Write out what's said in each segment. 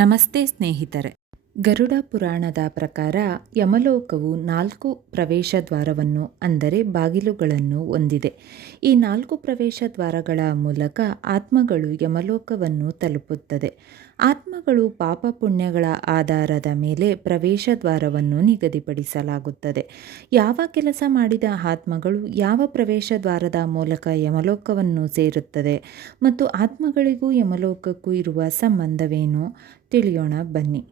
ನಮಸ್ತೆ ಸ್ನೇಹಿತರೆ. ಗರುಡ ಪುರಾಣದ ಪ್ರಕಾರ ಯಮಲೋಕವು ನಾಲ್ಕು ಪ್ರವೇಶ ದ್ವಾರವನ್ನು, ಅಂದರೆ ಬಾಗಿಲುಗಳನ್ನು ಹೊಂದಿದೆ. ಈ ನಾಲ್ಕು ಪ್ರವೇಶ ದ್ವಾರಗಳ ಮೂಲಕ ಆತ್ಮಗಳು ಯಮಲೋಕವನ್ನು ತಲುಪುತ್ತದೆ. ಆತ್ಮಗಳು ಪಾಪ ಪುಣ್ಯಗಳ ಆಧಾರದ ಮೇಲೆ ಪ್ರವೇಶ ದ್ವಾರವನ್ನು ನಿಗದಿಪಡಿಸಲಾಗುತ್ತದೆ. ಯಾವ ಕೆಲಸ ಮಾಡಿದ ಆತ್ಮಗಳು ಯಾವ ಪ್ರವೇಶ ದ್ವಾರದ ಮೂಲಕ ಯಮಲೋಕವನ್ನು ಸೇರುತ್ತದೆ ಮತ್ತು ಆತ್ಮಗಳಿಗೂ ಯಮಲೋಕಕ್ಕೂ ಇರುವ ಸಂಬಂಧವೇನು? ತಿಳಿಯೋಣ ಬನ್ನಿ.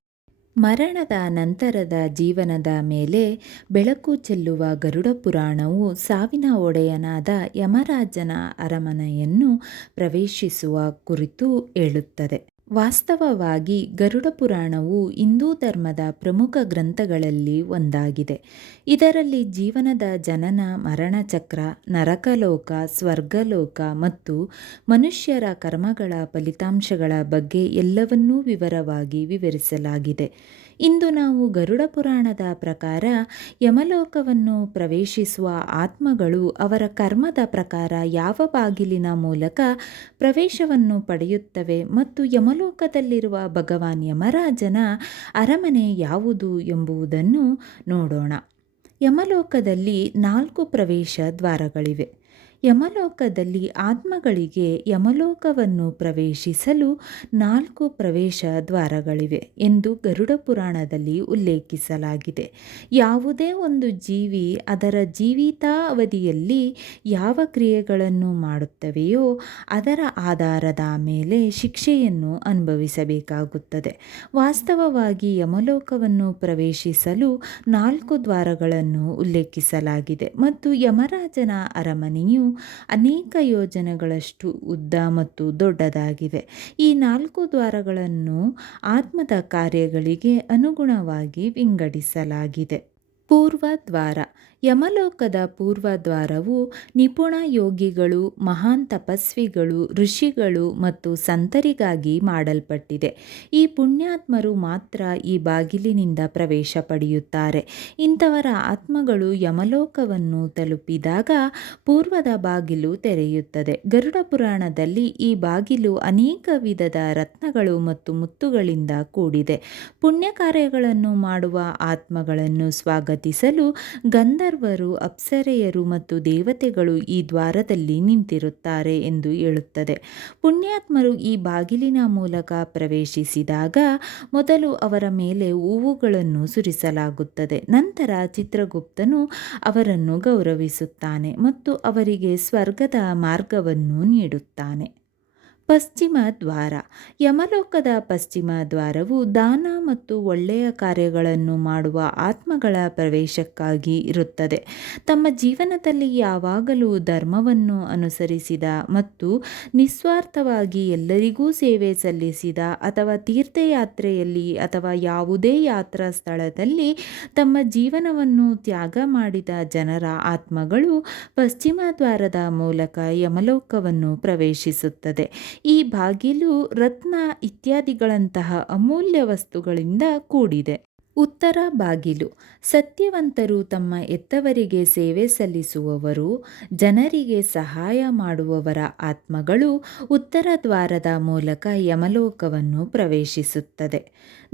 ಮರಣದ ನಂತರದ ಜೀವನದ ಮೇಲೆ ಬೆಳಕು ಚೆಲ್ಲುವ ಗರುಡ ಪುರಾಣವು ಸಾವಿನ ಒಡೆಯನಾದ ಯಮರಾಜನ ಅರಮನೆಯನ್ನು ಪ್ರವೇಶಿಸುವ ಕುರಿತು ಹೇಳುತ್ತದೆ. ವಾಸ್ತವವಾಗಿ ಗರುಡ ಪುರಾಣವು ಹಿಂದೂ ಧರ್ಮದ ಪ್ರಮುಖ ಗ್ರಂಥಗಳಲ್ಲಿ ಒಂದಾಗಿದೆ. ಇದರಲ್ಲಿ ಜೀವನದ ಜನನ, ಮರಣ ಚಕ್ರ, ನರಕಲೋಕ, ಸ್ವರ್ಗಲೋಕ ಮತ್ತು ಮನುಷ್ಯರ ಕರ್ಮಗಳ ಫಲಿತಾಂಶಗಳ ಬಗ್ಗೆ ಎಲ್ಲವನ್ನೂ ವಿವರವಾಗಿ ವಿವರಿಸಲಾಗಿದೆ. ಇಂದು ನಾವು ಗರುಡ ಪುರಾಣದ ಪ್ರಕಾರ ಯಮಲೋಕವನ್ನು ಪ್ರವೇಶಿಸುವ ಆತ್ಮಗಳು ಅವರ ಕರ್ಮದ ಪ್ರಕಾರ ಯಾವ ಬಾಗಿಲಿನ ಮೂಲಕ ಪ್ರವೇಶವನ್ನು ಪಡೆಯುತ್ತವೆ ಮತ್ತು ಯಮಲೋಕದಲ್ಲಿರುವ ಭಗವಾನ್ ಯಮರಾಜನ ಅರಮನೆ ಯಾವುದು ಎಂಬುದನ್ನು ನೋಡೋಣ. ಯಮಲೋಕದಲ್ಲಿ ನಾಲ್ಕು ಪ್ರವೇಶ ದ್ವಾರಗಳಿವೆ. ಯಮಲೋಕದಲ್ಲಿ ಆತ್ಮಗಳಿಗೆ ಯಮಲೋಕವನ್ನು ಪ್ರವೇಶಿಸಲು ನಾಲ್ಕು ಪ್ರವೇಶ ದ್ವಾರಗಳಿವೆ ಎಂದು ಗರುಡ ಪುರಾಣದಲ್ಲಿ ಉಲ್ಲೇಖಿಸಲಾಗಿದೆ. ಯಾವುದೇ ಒಂದು ಜೀವಿ ಅದರ ಜೀವಿತಾವಧಿಯಲ್ಲಿ ಯಾವ ಕ್ರಿಯೆಗಳನ್ನು ಮಾಡುತ್ತವೆಯೋ ಅದರ ಆಧಾರದ ಮೇಲೆ ಶಿಕ್ಷೆಯನ್ನು ಅನುಭವಿಸಬೇಕಾಗುತ್ತದೆ. ವಾಸ್ತವವಾಗಿ ಯಮಲೋಕವನ್ನು ಪ್ರವೇಶಿಸಲು ನಾಲ್ಕು ದ್ವಾರಗಳನ್ನು ಉಲ್ಲೇಖಿಸಲಾಗಿದೆ ಮತ್ತು ಯಮರಾಜನ ಅರಮನೆಯು ಅನೇಕ ಯೋಜನೆಗಳಷ್ಟು ಉದ್ದ ಮತ್ತು ದೊಡ್ಡದಾಗಿದೆ ಈ ನಾಲ್ಕು ದ್ವಾರಗಳನ್ನು ಆತ್ಮದ ಕಾರ್ಯಗಳಿಗೆ ಅನುಗುಣವಾಗಿ ವಿಂಗಡಿಸಲಾಗಿದೆ. ಪೂರ್ವ ದ್ವಾರ ಯಮಲೋಕದ ಪೂರ್ವ ದ್ವಾರವು ನಿಪುಣ ಯೋಗಿಗಳು, ಮಹಾನ್ ತಪಸ್ವಿಗಳು, ಋಷಿಗಳು ಮತ್ತು ಸಂತರಿಗಾಗಿ ಮಾಡಲ್ಪಟ್ಟಿದೆ. ಈ ಪುಣ್ಯಾತ್ಮರು ಮಾತ್ರ ಈ ಬಾಗಿಲಿನಿಂದ ಪ್ರವೇಶ ಪಡೆಯುತ್ತಾರೆ. ಇಂಥವರ ಆತ್ಮಗಳು ಯಮಲೋಕವನ್ನು ತಲುಪಿದಾಗ ಪೂರ್ವದ ಬಾಗಿಲು ತೆರೆಯುತ್ತದೆ. ಗರುಡ ಪುರಾಣದಲ್ಲಿ ಈ ಬಾಗಿಲು ಅನೇಕ ವಿಧದ ರತ್ನಗಳು ಮತ್ತು ಮುತ್ತುಗಳಿಂದ ಕೂಡಿದೆ. ಪುಣ್ಯ ಕಾರ್ಯಗಳನ್ನು ಮಾಡುವ ಆತ್ಮಗಳನ್ನು ಸ್ವಾಗತಿಸಲು ಗಂಧ ಗಂಧರ್ವರು, ಅಪ್ಸರೆಯರು ಮತ್ತು ದೇವತೆಗಳು ಈ ದ್ವಾರದಲ್ಲಿ ನಿಂತಿರುತ್ತಾರೆ ಎಂದು ಹೇಳುತ್ತದೆ. ಪುಣ್ಯಾತ್ಮರು ಈ ಬಾಗಿಲಿನ ಮೂಲಕ ಪ್ರವೇಶಿಸಿದಾಗ ಮೊದಲು ಅವರ ಮೇಲೆ ಹೂವುಗಳನ್ನು ಸುರಿಸಲಾಗುತ್ತದೆ. ನಂತರ ಚಿತ್ರಗುಪ್ತನು ಅವರನ್ನು ಗೌರವಿಸುತ್ತಾನೆ ಮತ್ತು ಅವರಿಗೆ ಸ್ವರ್ಗದ ಮಾರ್ಗವನ್ನು ನೀಡುತ್ತಾನೆ. ಪಶ್ಚಿಮ ದ್ವಾರ. ಯಮಲೋಕದ ಪಶ್ಚಿಮ ದ್ವಾರವು ದಾನ ಮತ್ತು ಒಳ್ಳೆಯ ಕಾರ್ಯಗಳನ್ನು ಮಾಡುವ ಆತ್ಮಗಳ ಪ್ರವೇಶಕ್ಕಾಗಿ ಇರುತ್ತದೆ. ತಮ್ಮ ಜೀವನದಲ್ಲಿ ಯಾವಾಗಲೂ ಧರ್ಮವನ್ನು ಅನುಸರಿಸಿದ ಮತ್ತು ನಿಸ್ವಾರ್ಥವಾಗಿ ಎಲ್ಲರಿಗೂ ಸೇವೆ ಸಲ್ಲಿಸಿದ ಅಥವಾ ತೀರ್ಥಯಾತ್ರೆಯಲ್ಲಿ ಅಥವಾ ಯಾವುದೇ ಯಾತ್ರಾ ಸ್ಥಳದಲ್ಲಿ ತಮ್ಮ ಜೀವನವನ್ನು ತ್ಯಾಗ ಮಾಡಿದ ಜನರ ಆತ್ಮಗಳು ಪಶ್ಚಿಮ ದ್ವಾರದ ಮೂಲಕ ಯಮಲೋಕವನ್ನು ಪ್ರವೇಶಿಸುತ್ತದೆ. ಈ ಬಾಗಿಲು ರತ್ನ ಇತ್ಯಾದಿಗಳಂತಹ ಅಮೂಲ್ಯ ವಸ್ತುಗಳಿಂದ ಕೂಡಿದೆ. ಉತ್ತರ ಬಾಗಿಲು. ಸತ್ಯವಂತರು ತಮ್ಮ ಎತ್ತವರಿಗೆ ಸೇವೆ ಸಲ್ಲಿಸುವವರು, ಜನರಿಗೆ ಸಹಾಯ ಮಾಡುವವರ ಆತ್ಮಗಳು ಉತ್ತರ ದ್ವಾರದ ಮೂಲಕ ಯಮಲೋಕವನ್ನು ಪ್ರವೇಶಿಸುತ್ತದೆ.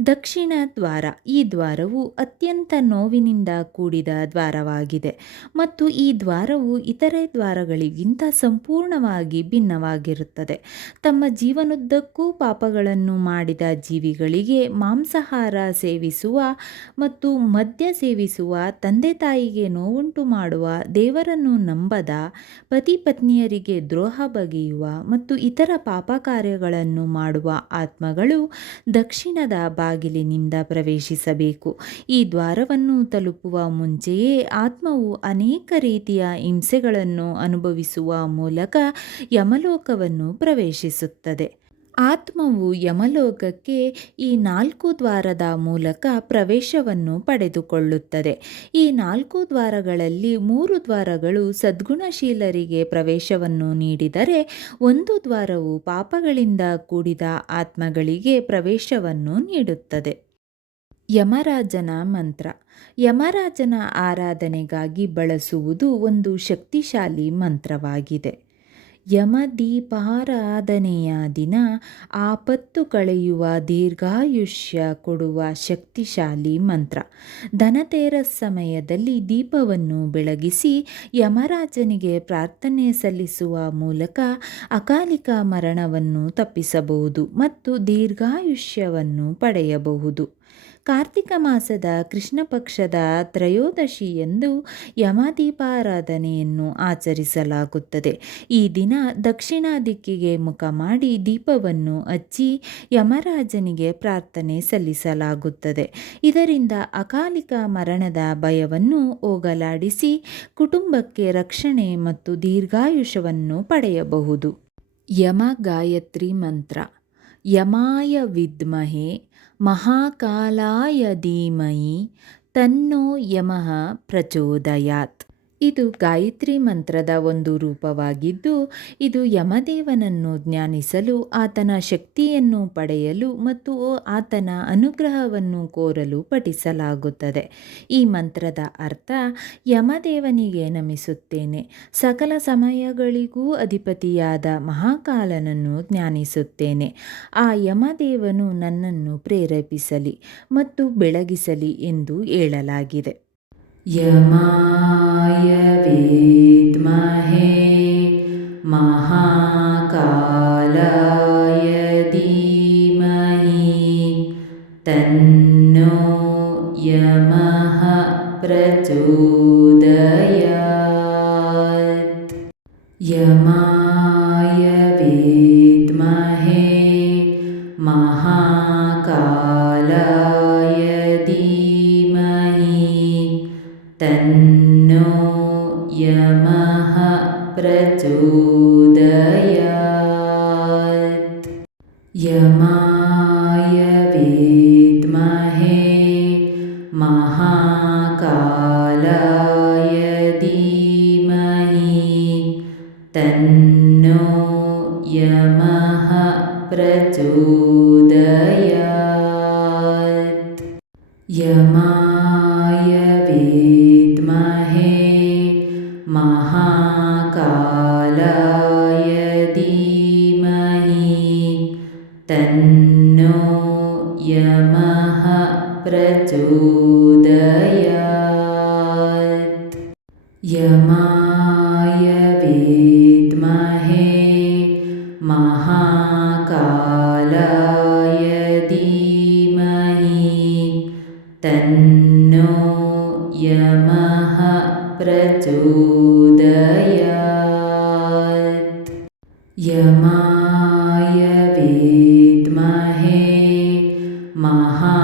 ದಕ್ಷಿಣ ದ್ವಾರ ಈ ದ್ವಾರವು ಅತ್ಯಂತ ನೋವಿನಿಂದ ಕೂಡಿದ ದ್ವಾರವಾಗಿದೆ ಮತ್ತು ಈ ದ್ವಾರವು ಇತರೆ ದ್ವಾರಗಳಿಗಿಂತ ಸಂಪೂರ್ಣವಾಗಿ ಭಿನ್ನವಾಗಿರುತ್ತದೆ. ತಮ್ಮ ಜೀವನದ್ದಕ್ಕೂ ಪಾಪಗಳನ್ನು ಮಾಡಿದ ಜೀವಿಗಳಿಗೆ ಮಾಂಸಾಹಾರ ಸೇವಿಸುವ ಮತ್ತು ಮದ್ಯ ಸೇವಿಸುವ ತಂದೆ ತಾಯಿಗೆ ನೋವುಂಟು ಮಾಡುವ ದೇವರನ್ನು ನಂಬದ ಪತಿ ಪತ್ನಿಯರಿಗೆ ದ್ರೋಹ ಬಗೆಯುವ ಮತ್ತು ಇತರ ಪಾಪ ಕಾರ್ಯಗಳನ್ನು ಮಾಡುವ ಆತ್ಮಗಳು ದಕ್ಷಿಣದ ಬಾಗಿಲಿನಿಂದ ಪ್ರವೇಶಿಸಬೇಕು. ಈ ದ್ವಾರವನ್ನು ತಲುಪುವ ಮುಂಚೆಯೇ ಆತ್ಮವು ಅನೇಕ ರೀತಿಯ ಹಿಂಸೆಗಳನ್ನು ಅನುಭವಿಸುವ ಮೂಲಕ ಯಮಲೋಕವನ್ನು ಪ್ರವೇಶಿಸುತ್ತದೆ. ಆತ್ಮವು ಯಮಲೋಕಕ್ಕೆ ಈ ನಾಲ್ಕು ದ್ವಾರದ ಮೂಲಕ ಪ್ರವೇಶವನ್ನು ಪಡೆದುಕೊಳ್ಳುತ್ತದೆ. ಈ ನಾಲ್ಕು ದ್ವಾರಗಳಲ್ಲಿ ಮೂರು ದ್ವಾರಗಳು ಸದ್ಗುಣಶೀಲರಿಗೆ ಪ್ರವೇಶವನ್ನು ನೀಡಿದರೆ, ಒಂದು ದ್ವಾರವು ಪಾಪಗಳಿಂದ ಕೂಡಿದ ಆತ್ಮಗಳಿಗೆ ಪ್ರವೇಶವನ್ನು ನೀಡುತ್ತದೆ. ಯಮರಾಜನ ಮಂತ್ರ. ಯಮರಾಜನ ಆರಾಧನೆಗಾಗಿ ಬಳಸುವುದು ಒಂದು ಶಕ್ತಿಶಾಲಿ ಮಂತ್ರವಾಗಿದೆ. ಯಮದೀಪಾರಾಧನೆಯ ದಿನ ಆಪತ್ತು ಕಳೆಯುವ ದೀರ್ಘಾಯುಷ್ಯ ಕೊಡುವ ಶಕ್ತಿಶಾಲಿ ಮಂತ್ರ. ಧನತೇರ ಸಮಯದಲ್ಲಿ ದೀಪವನ್ನು ಬೆಳಗಿಸಿ ಯಮರಾಜನಿಗೆ ಪ್ರಾರ್ಥನೆ ಸಲ್ಲಿಸುವ ಮೂಲಕ ಅಕಾಲಿಕ ಮರಣವನ್ನು ತಪ್ಪಿಸಬಹುದು ಮತ್ತು ದೀರ್ಘಾಯುಷ್ಯವನ್ನು ಪಡೆಯಬಹುದು. ಕಾರ್ತಿಕ ಮಾಸದ ಕೃಷ್ಣ ಪಕ್ಷದ ತ್ರಯೋದಶಿಯಂದು ಯಮದೀಪಾರಾಧನೆಯನ್ನು ಆಚರಿಸಲಾಗುತ್ತದೆ. ಈ ದಿನ ದಕ್ಷಿಣ ದಿಕ್ಕಿಗೆ ಮುಖ ಮಾಡಿ ದೀಪವನ್ನು ಹಚ್ಚಿ ಯಮರಾಜನಿಗೆ ಪ್ರಾರ್ಥನೆ ಸಲ್ಲಿಸಲಾಗುತ್ತದೆ. ಇದರಿಂದ ಅಕಾಲಿಕ ಮರಣದ ಭಯವನ್ನು ಹೋಗಲಾಡಿಸಿ ಕುಟುಂಬಕ್ಕೆ ರಕ್ಷಣೆ ಮತ್ತು ದೀರ್ಘಾಯುಷವನ್ನು ಪಡೆಯಬಹುದು. ಯಮ ಗಾಯತ್ರಿ ಮಂತ್ರ. ಯಮಾಯ ವಿದ್ಮಹೆ महाकालाय धीमहि तन्नो यमः प्रचोदयात्। ಇದು ಗಾಯತ್ರಿ ಮಂತ್ರದ ಒಂದು ರೂಪವಾಗಿದ್ದು, ಇದು ಯಮದೇವನನ್ನು ಜ್ಞಾನಿಸಲು, ಆತನ ಶಕ್ತಿಯನ್ನು ಪಡೆಯಲು ಮತ್ತು ಆತನ ಅನುಗ್ರಹವನ್ನು ಕೋರಲು ಪಠಿಸಲಾಗುತ್ತದೆ. ಈ ಮಂತ್ರದ ಅರ್ಥ, ಯಮದೇವನಿಗೆ ನಮಿಸುತ್ತೇನೆ. ಸಕಲ ಸಮಯಗಳಿಗೂ ಅಧಿಪತಿಯಾದ ಮಹಾಕಾಲನನ್ನು ಜ್ಞಾನಿಸುತ್ತೇನೆ. ಆ ಯಮದೇವನು ನನ್ನನ್ನು ಪ್ರೇರೇಪಿಸಲಿ ಮತ್ತು ಬೆಳಗಿಸಲಿ ಎಂದು ಹೇಳಲಾಗಿದೆ. यमाय विद्महे महाकालाय धीमहि तन्नो यमः प्रचोदयात्। यमाय यमायवे ब्रह्मः प्रचोदयात्। यमाय विद्महे महाकालाय धीमहि। तन्नो यमः प्रचोदय प्रचोदयात्। यमाय विद्महे महा